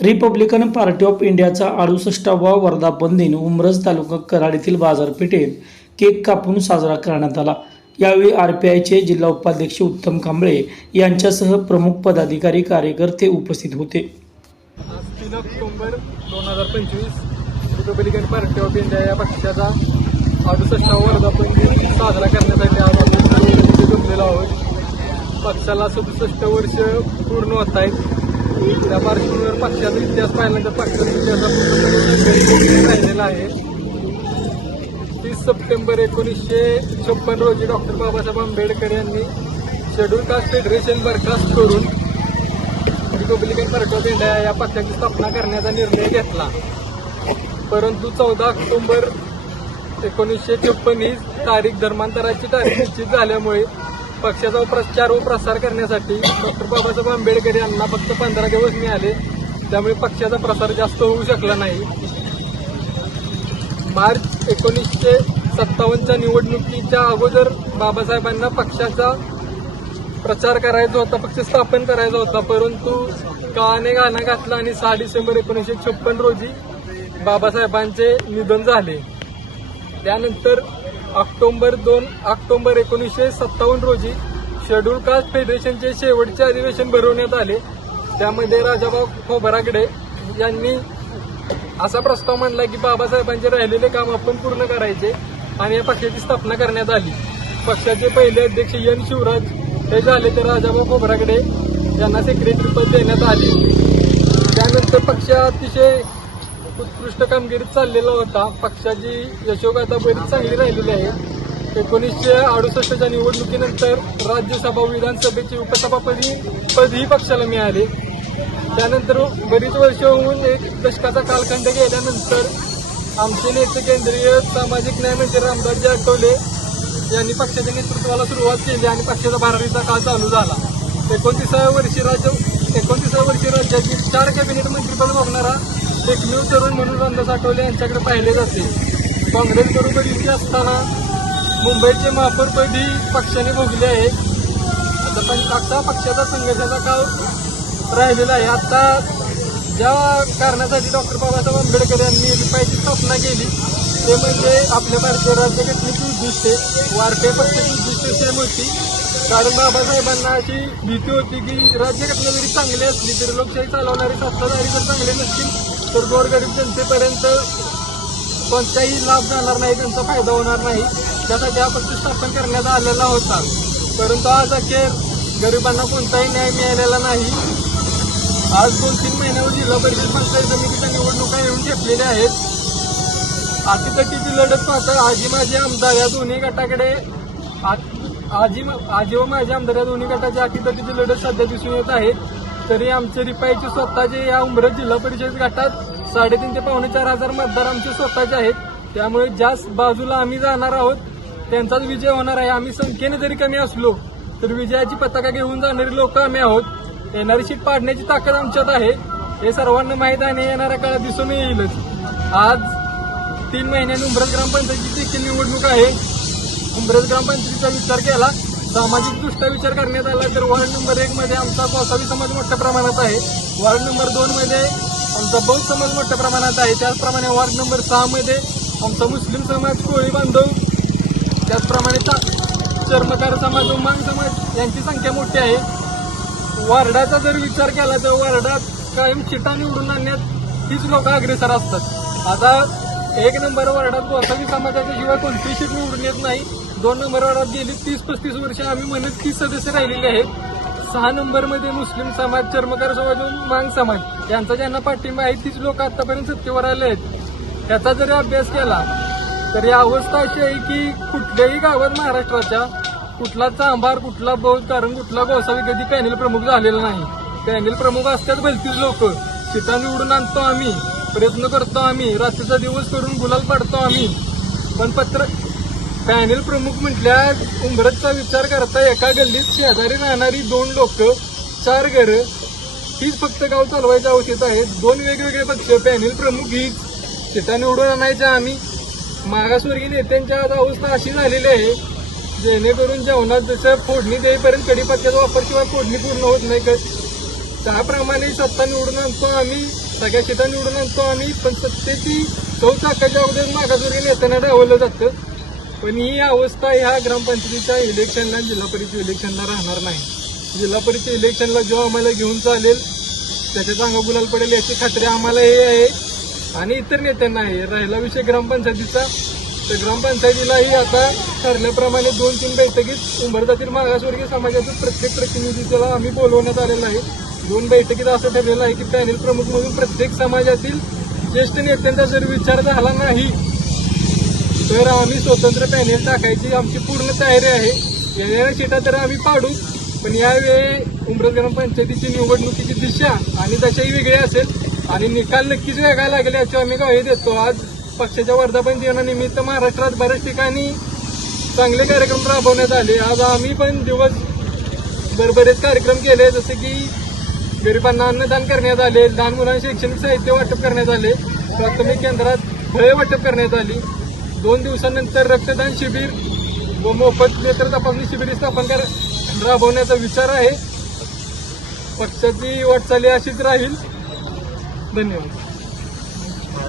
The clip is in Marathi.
रिपब्लिकन पार्टी ऑफ इंडियाचा अडुसष्टावा वर्धापन दिन उमरज तालुका कराड येथील बाजारपेठेत केक कापून साजरा करण्यात आला. यावेळी आर पी आयचे जिल्हा उपाध्यक्ष उत्तम कांबळे यांच्यासह प्रमुख पदाधिकारी कार्यकर्ते उपस्थित होते. आज तीन ऑक्टोंबर दोन हजार पंचवीस रिपब्लिकन पार्टी ऑफ इंडिया या पक्षाचा अडुसष्टावा वर्धापन दिन साजरा करण्यासाठी आज आम्ही जमलेलो आहोत. पक्षाला सदुसष्ट वर्ष पूर्ण होत आहेत. त्या पार्श्वभूमीवर पक्षाचा इतिहास पाहिल्यानंतर पक्षाचा इतिहास राहिलेला आहे. तीस सप्टेंबर एकोणीसशे छप्पन रोजी डॉक्टर बाबासाहेब आंबेडकर यांनी शेड्यूल कास्ट फेडरेशन बरखास्त करून रिपब्लिकन पार्टी ऑफ इंडिया या पक्षाची स्थापना करण्याचा निर्णय घेतला. परंतु चौदा ऑक्टोंबर एकोणीसशे छप्पन ही तारीख धर्मांतराची तारीख निश्चित झाल्यामुळे पक्षाचा प्रचार व प्रसार करण्यासाठी डॉक्टर बाबासाहेब आंबेडकर यांना फक्त पंधरा दिवस मिळाले. त्यामुळे पक्षाचा प्रसार जास्त होऊ शकला नाही. मार्च एकोणीसशे सत्तावन्नच्या निवडणुकीच्या अगोदर बाबासाहेबांना पक्षाचा प्रचार करायचा होता पक्ष स्थापन करायचा होता. परंतु काने गाणं घातलं आणि सहा डिसेंबर एकोणीसशे छप्पन रोजी बाबासाहेबांचे निधन झाले. त्यानंतर ऑक्टोबर दोन ऑक्टोंबर एकोणीसशे सत्तावन्न रोजी शेड्यूल कास्ट फेडरेशनचे शेवटचे अधिवेशन भरवण्यात आले. त्यामध्ये राजाभाऊ खोबरागडे यांनी असा प्रस्ताव मांडला की बाबासाहेबांचे राहिलेले काम आपण पूर्ण करायचे आणि या पक्षाची स्थापना करण्यात आली. पक्षाचे पहिले अध्यक्ष एन शिवराज हे झाले तर राजाभाऊ खोबरागडे यांना सेक्रेटरी पद देण्यात आले. त्यानंतर पक्ष अतिशय उत्कृष्ट कामगिरीत चाललेला होता. पक्षाची यशोगाथा बरीच चांगली राहिलेली आहे. एकोणीसशे अडुसष्टच्या निवडणुकीनंतर राज्यसभा विधानसभेची उपसभापदी पदही पक्षाला मिळाले. त्यानंतर बरीच वर्ष होऊन एक दशकाचा कालखंड गेल्यानंतर आमचे नेते केंद्रीय सामाजिक न्याय मंत्री रामदासजी आठवले यांनी पक्षाच्या नेतृत्वाला सुरुवात केली आणि पक्षाचा बारावीचा काळ चालू झाला. एकोणतीसाव्या वर्षी राज्य एकोणतीसा वर्षी राज्यातील चार कॅबिनेट मंत्रीपद बघणारा एकमेव तरुण म्हणून रामदास आठवले यांच्याकडे पाहिले जाते. काँग्रेस बरोबर इथे असताना मुंबईचे महापौरपदी पक्षाने भोगले आहे आता पण आता पक्षाचा संघर्षाचा काळ राहिलेला आहे. आता ज्या कारणासाठी डॉक्टर बाबासाहेब आंबेडकर यांनी रिपाईची स्थापना केली ते म्हणजे आपल्या भारतीय राज्यघटनेची उद्दिष्टे वारपे पक्षाची उद्दिष्टे सेम होती कारण बाबासाहेबांना अशी भीती होती की राज्यघटना जरी चांगली असली तरी लोकशाही चालवणारी सत्ताधारी जर चांगले नसतील तर गोरगरीब जनतेपर्यंत कोणताही लाभ जाणार नाही त्यांचा फायदा होणार नाही. त्यासाठी हा पक्ष स्थापन करण्यात आलेला होता. परंतु आज अखेर गरिबांना कोणताही न्याय मिळालेला नाही. आज दोन तीन महिन्यावर जिल्हा परिषद पंचायत समितीच्या निवडणुका येऊन ठेपलेल्या आहेत. अतितटीची लढत पाहता आजी माझी आमदार या दोन्ही गटाकडे आजी आजी व माझी आमदार या दोन्ही गटाच्या अटीतटीची लढत सध्या दिसून येत आहे तरी आमचे रिपाईचे स्वतःचे या उमरत जिल्हा परिषद गटात साडेतीन ते पावणे चार हजार मतदार आमचे स्वतःचे आहेत. त्यामुळे ज्या बाजूला आम्ही जाणार आहोत त्यांचाच विजय होणार आहे. आम्ही संख्येने जरी कमी असलो तर विजयाची पताका घेऊन जाणारी लोक आम्ही आहोत. येणारी सीट पाडण्याची ताकद आमच्यात आहे. हे सर्वांना माहीत आहे येणाऱ्या काळात दिसून येईलच. आज तीन महिन्यांनी उमरत ग्रामपंचायतीची देखील निवडणूक आहे. उंबरज ग्रामपंचायतीचा विचार केला. सामाजिकदृष्ट्या विचार करण्यात आला तर वार्ड नंबर एक मध्ये आमचा कोसावी समाज मोठ्या प्रमाणात आहे. वार्ड नंबर दोन मध्ये आमचा बौद्ध समाज मोठ्या प्रमाणात आहे. त्याचप्रमाणे वार्ड नंबर सहामध्ये आमचा मुस्लिम समाज कोळी बांधव त्याचप्रमाणे चा- चर्मकार समाज उमांग समाज यांची संख्या मोठी आहे. वार्डाचा जर विचार केला तर वार्डात कायम चिटा निवडून आणण्यात तीच लोक अग्रेसर असतात. आता एक नंबर वार्डात गोसावी समाजाच्या शिवाय कोणतीही शीट निवडून येत नाही. दोन नंबर गेली. तीस पस्तीस वर्ष आम्ही म्हणत तीस सदस्य राहिलेले आहेत. सहा नंबरमध्ये मुस्लिम समाज चर्मकार समाज मांग समाज. यांचा ज्यांना पाठिंबा आहे तीच लोक आतापर्यंत सत्तेवर आले आहेत. त्याचा जरी अभ्यास केला तरी अवस्था अशी आहे की कुठल्याही गावात महाराष्ट्राच्या कुठला चांभार कुठला बौद्ध कारण कुठला गोसावी कधी पॅनेल प्रमुख झालेला नाही. पॅनेल प्रमुख असतात भलतीच लोक. सीटा निवडून आणतो आम्ही प्रयत्न करतो आम्ही रात्रीचा दिवस करून गुलाल पाडतो आम्ही. पण पत्र पॅनेल प्रमुख म्हटल्या उंबरतचा विचार करता एका गल्लीत शेजारी राहणारी दोन लोक चार घरं हीच फक्त गाव चालवायच्या अवस्थेत आहेत. दोन वेगवेगळे पक्ष पॅनेल प्रमुख ही सीटा निवडून आणायच्या आम्ही. मागासवर्गीय नेत्यांच्या आज अवस्था अशी झालेली आहे जेणेकरून जेवणात जसं फोडणी देईपर्यंत कडीपत्त्याचा वापर किंवा फोडणी पूर्ण होत नाही का त्याप्रमाणे सत्ता निवडून आणतो आम्ही सगळ्या सीटा निवडून आणतो आम्ही. पण सत्तेची चौचाकाच्या अगोदर मागासवर्गीय नेत्यांना डावलं जातं. पण ही अवस्था ह्या ग्रामपंचायतीच्या इलेक्शनला जिल्हा परिषद इलेक्शनला राहणार नाही. जिल्हा परिषद इलेक्शनला जो आम्हाला घेऊन चालेल त्याच्या चांगला गुलाल पडेल याची खात्री आम्हाला हे आहे. आणि इतर नेत्यांना आहे. राहिला विषय ग्रामपंचायतीचा. तर ग्रामपंचायतीलाही आता ठरल्याप्रमाणे दोन तीन बैठकीत उंबरतातील मागासवर्गीय समाजाचं प्रत्येक प्रतिनिधीला आम्ही बोलवण्यात आलेलं आहे. दोन बैठकीत असं ठरलेलं आहे की पॅनेल प्रमुख म्हणून प्रत्येक समाजातील ज्येष्ठ नेत्यांचा जर विचार झाला नाही तर आम्ही स्वतंत्र पॅनेल टाकायची आमची पूर्ण तयारी आहे. येणाऱ्या सीटा तर आम्ही पाडू पण यावेळी उमरत ग्रामपंचायतीची निवडणुकीची दिशा आणि दशाही वेगळी असेल आणि निकाल नक्कीच वेगळा लागेल याची आम्ही ग्वाही देतो. आज पक्षाच्या वर्धापन दिनानिमित्त महाराष्ट्रात बऱ्याच ठिकाणी चांगले कार्यक्रम राबवण्यात आले. आज आम्ही पण दिवस भर बरेच कार्यक्रम केले जसे की गरिबांना अन्नदान करण्यात आले लहान मुलांना शैक्षणिक साहित्य वाटप करण्यात आले प्राथमिक केंद्रात फळे वाटप करण्यात आली. दोन दिवसानंतर रक्तदान शिबिर व मोफत नेत्र तपासणी शिबिर स्थापन कर राबवण्याचा विचार आहे. पक्षाची वाटचाली अशीच राहील. धन्यवाद.